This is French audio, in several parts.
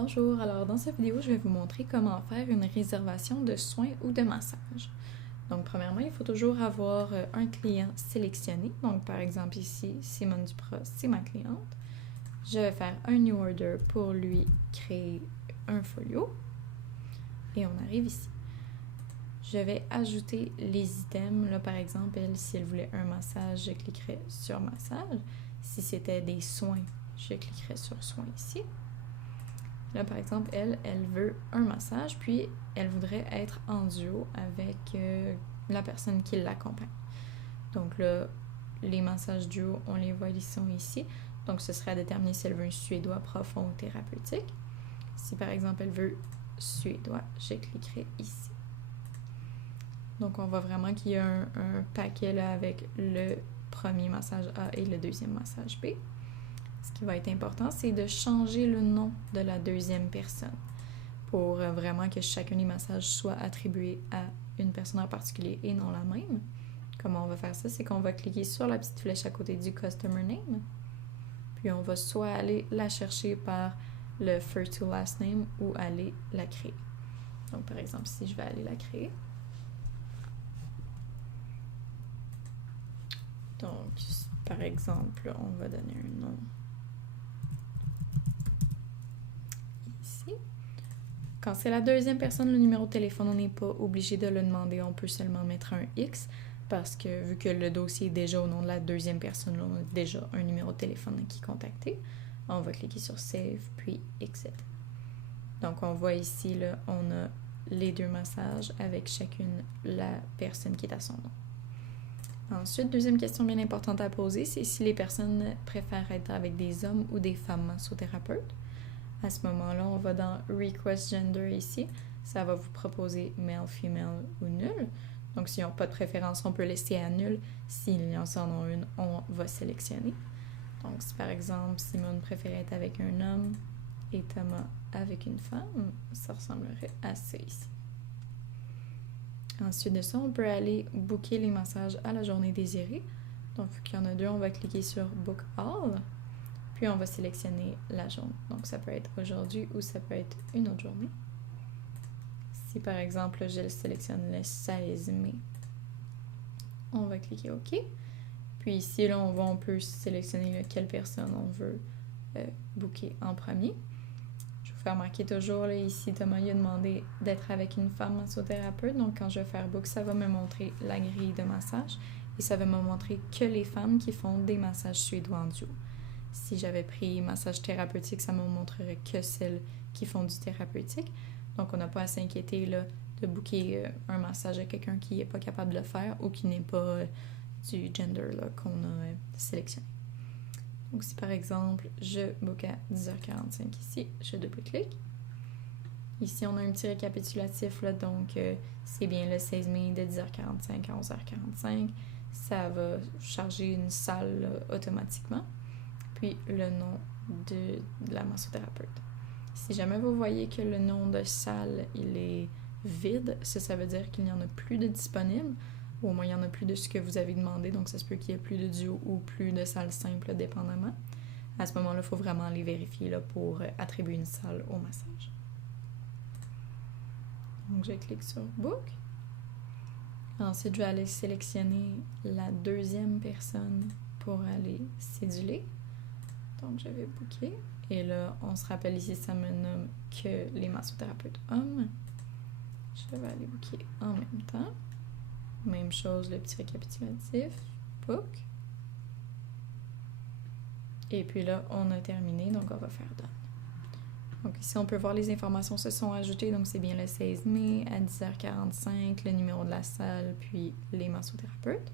Bonjour, alors dans cette vidéo, je vais vous montrer comment faire une réservation de soins ou de massage. Donc premièrement, il faut toujours avoir un client sélectionné. Donc par exemple ici, Simone Duprat, c'est ma cliente. Je vais faire un New Order pour lui créer un folio. Et on arrive ici. Je vais ajouter les items. Là par exemple, elle, si elle voulait un massage, je cliquerai sur massage. Si c'était des soins, je cliquerai sur soins ici. Là, par exemple, elle veut un massage, puis elle voudrait être en duo avec la personne qui l'accompagne. Donc là, les massages duo, on les voit, ils sont ici. Donc, ce serait à déterminer si elle veut un suédois profond ou thérapeutique. Si, par exemple, elle veut suédois, je cliquerai ici. Donc, on voit vraiment qu'il y a un paquet là avec le premier massage A et le deuxième massage B. Ce qui va être important, c'est de changer le nom de la deuxième personne pour vraiment que chacun des massages soit attribué à une personne en particulier et non la même. Comment on va faire ça? C'est qu'on va cliquer sur la petite flèche à côté du Customer Name, puis on va soit aller la chercher par le First to Last Name ou aller la créer. Donc, par exemple, si je vais aller la créer. Donc, par exemple, on va donner un nom. Quand c'est la deuxième personne, le numéro de téléphone, on n'est pas obligé de le demander. On peut seulement mettre un X parce que vu que le dossier est déjà au nom de la deuxième personne, on a déjà un numéro de téléphone qui est contacté. On va cliquer sur Save, puis Exit. Donc, on voit ici, là, on a les deux massages avec chacune la personne qui est à son nom. Ensuite, deuxième question bien importante à poser, c'est si les personnes préfèrent être avec des hommes ou des femmes massothérapeutes. À ce moment-là, on va dans Request Gender ici. Ça va vous proposer male, female ou nul. Donc, s'ils n'ont pas de préférence, on peut laisser à nul. S'ils en ont une, on va sélectionner. Donc, si par exemple, Simone préférait être avec un homme et Thomas avec une femme, ça ressemblerait à ça ici. Ensuite de ça, on peut aller booker les massages à la journée désirée. Donc, vu qu'il y en a deux, on va cliquer sur Book All. Puis on va sélectionner la journée. Donc ça peut être aujourd'hui ou ça peut être une autre journée. Si par exemple je sélectionne le 16 mai, on va cliquer OK. Puis ici, là, on peut sélectionner quelle personne on veut booker en premier. Je vais vous faire marquer toujours, là, ici, Thomas il a demandé d'être avec une femme massothérapeute. Donc quand je vais faire book, ça va me montrer la grille de massage et ça va me montrer que les femmes qui font des massages suédois en duo. Si j'avais pris massage thérapeutique, ça me montrerait que celles qui font du thérapeutique. Donc, on n'a pas à s'inquiéter là, de booker un massage à quelqu'un qui n'est pas capable de le faire ou qui n'est pas du gender qu'on a sélectionné. Donc, si par exemple, je book à 10h45 ici, je double-clique. Ici, on a un petit récapitulatif, là, donc c'est bien le 16 mai de 10h45 à 11h45. Ça va charger une salle là, automatiquement. Puis le nom de la massothérapeute. Si jamais vous voyez que le nom de salle, il est vide, ça veut dire qu'il n'y en a plus de disponible, ou au moins il n'y en a plus de ce que vous avez demandé, donc ça se peut qu'il y ait plus de duo ou plus de salles simples, dépendamment. À ce moment-là, il faut vraiment aller vérifier là, pour attribuer une salle au massage. Donc je clique sur Book. Ensuite, je vais aller sélectionner la deuxième personne pour aller céduler. Donc, je vais booker. Et là, on se rappelle ici, ça me nomme que les massothérapeutes hommes. Je vais aller booker en même temps. Même chose, le petit récapitulatif. Book. Et puis là, on a terminé, donc on va faire Done. Donc ici, on peut voir les informations se sont ajoutées. Donc, c'est bien le 16 mai à 10h45, le numéro de la salle, puis les massothérapeutes.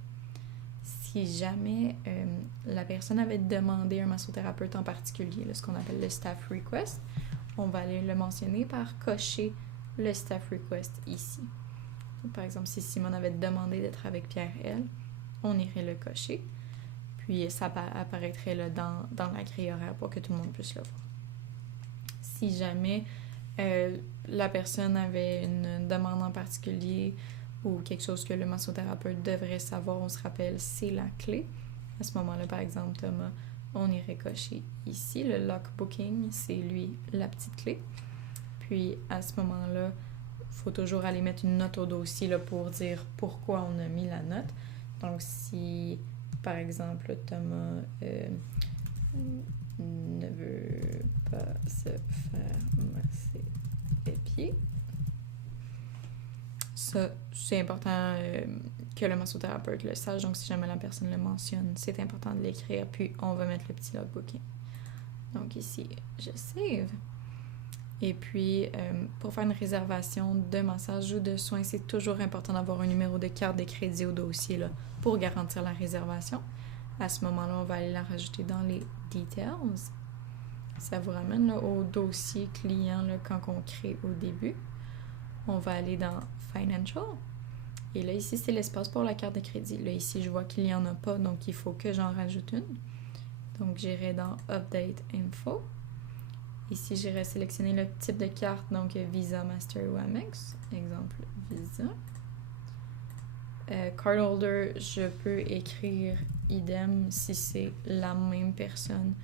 Si jamais la personne avait demandé un massothérapeute en particulier, là, ce qu'on appelle le staff request, on va aller le mentionner par cocher le staff request ici. Donc, par exemple, si Simone avait demandé d'être avec Pierre-Elle, on irait le cocher. Puis ça apparaîtrait là, dans la grille horaire pour que tout le monde puisse le voir. Si jamais la personne avait une demande en particulier ou quelque chose que le massothérapeute devrait savoir, on se rappelle, c'est la clé. À ce moment-là, par exemple, Thomas on irait cocher ici. Le lock booking, c'est lui la petite clé. Puis à ce moment-là, il faut toujours aller mettre une note au dossier là, pour dire pourquoi on a mis la note. Donc si, par exemple, Thomas ne veut pas se faire masser les pieds, ça, c'est important que le massothérapeute le sache. Donc, si jamais la personne le mentionne, c'est important de l'écrire. Puis, on va mettre le petit logbooking. Donc, ici, je save. Et puis, pour faire une réservation de massage ou de soins, c'est toujours important d'avoir un numéro de carte de crédit au dossier là, pour garantir la réservation. À ce moment-là, on va aller la rajouter dans les details. Ça vous ramène là, au dossier client là, quand on crée au début. On va aller dans Financial. Et là, ici, c'est l'espace pour la carte de crédit. Là, ici, je vois qu'il n'y en a pas, donc il faut que j'en rajoute une. Donc, j'irai dans Update Info. Ici, j'irai sélectionner le type de carte, donc Visa, Master ou Amex. Exemple, Visa. Cardholder, je peux écrire idem si c'est la même personne,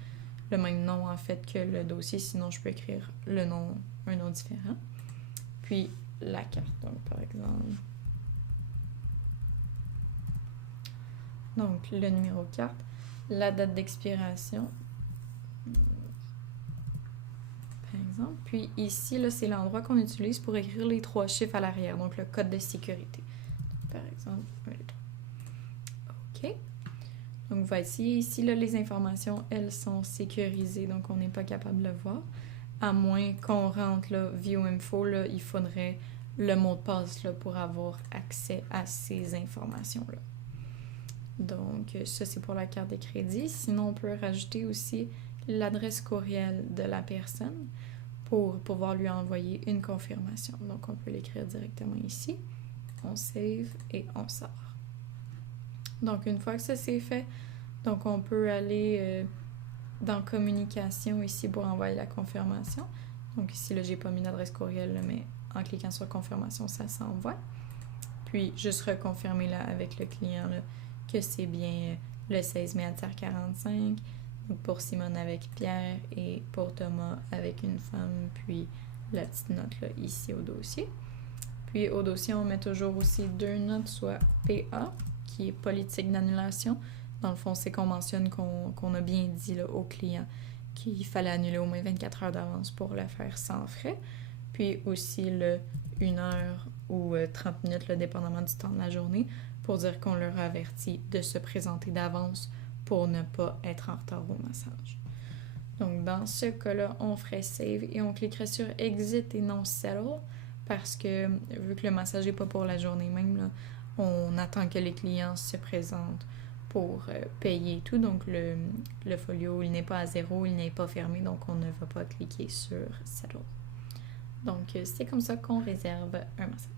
le même nom en fait que le dossier, sinon je peux écrire le nom, un nom différent. Puis la carte, donc par exemple. Donc le numéro de carte, la date d'expiration, par exemple. Puis ici, là, c'est l'endroit qu'on utilise pour écrire les 3 chiffres à l'arrière, donc le code de sécurité. Par exemple, 1, 2, 3. OK. Donc, voici, ici, là, les informations, elles sont sécurisées, donc on n'est pas capable de le voir. À moins qu'on rentre, là, View Info, là, il faudrait le mot de passe, là, pour avoir accès à ces informations-là. Donc, ça, c'est pour la carte de crédit. Sinon, on peut rajouter aussi l'adresse courriel de la personne pour pouvoir lui envoyer une confirmation. Donc, on peut l'écrire directement ici. On save et on sort. Donc, une fois que ça c'est fait, donc on peut aller dans communication ici pour envoyer la confirmation. Donc ici, là, j'ai pas mis d'adresse courriel, là, mais en cliquant sur confirmation, ça s'envoie. Puis, juste reconfirmer là avec le client là, que c'est bien le 16 mai à 10h45. Donc, pour Simone avec Pierre et pour Thomas avec une femme, puis la petite note là, ici au dossier. Puis au dossier, on met toujours aussi 2 notes, soit PA, qui est politique d'annulation. Dans le fond, c'est qu'on mentionne qu'on a bien dit là, au client qu'il fallait annuler au moins 24 heures d'avance pour le faire sans frais. Puis aussi le 1 heure ou 30 minutes, là, dépendamment du temps de la journée, pour dire qu'on leur a averti de se présenter d'avance pour ne pas être en retard au massage. Donc dans ce cas-là, on ferait Save et on cliquerait sur Exit et non Settle. Parce que, vu que le massage n'est pas pour la journée même, là, on attend que les clients se présentent pour payer et tout. Donc, le folio, il n'est pas à 0, il n'est pas fermé, donc on ne va pas cliquer sur Settle. Donc, c'est comme ça qu'on réserve un massage.